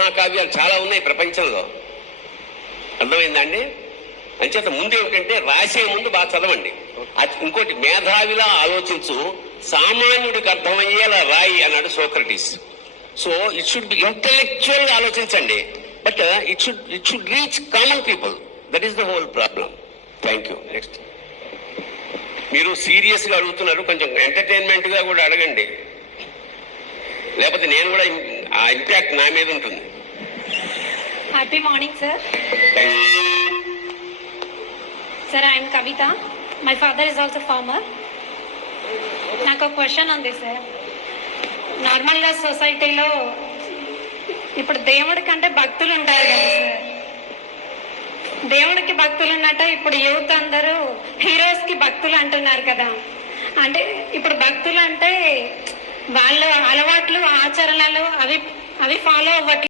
మహాకావ్యాలు చాలా ఉన్నాయి ప్రపంచంలో. అర్థమైందండి? అంచేత ముందు ఏమిటంటే రాసే ముందు బాగా చదవండి. ఇంకోటి మేధావిలా ఆలోచించు, సామాన్యుడికి అర్థమయ్యేలా రాయి అన్నాడు Socrates. So it should be intellectual గా ఆలోచించండి, but it should reach common people. That is the whole problem. Thank you. Next. మీరు సీరియస్ గా అడుగుతున్నారు, కొంచెం ఎంటర్టైన్మెంట్ గా కూడా అడగండి, లేకపోతే నేను కూడా ఆ ఇంపాక్ట్ నా మీద ఉంటుంది. Happy morning sir. Sir, I'm Kavitha. My father is also farmer. నాకు ఒక క్వశ్చన్ ఉంది సార్. నార్మల్గా సొసైటీలో ఇప్పుడు దేవుడి కంటే భక్తులు ఉంటారు కదా సార్. దేవుడికి భక్తులు ఉన్నట్టు ఇప్పుడు యూత్ అందరూ హీరోస్ కి భక్తులు అంటున్నారు కదా. అంటే ఇప్పుడు భక్తులు అంటే వాళ్ళ అలవాట్లు, ఆచరణలు అవి ఫాలో అవ్వట్లేదు.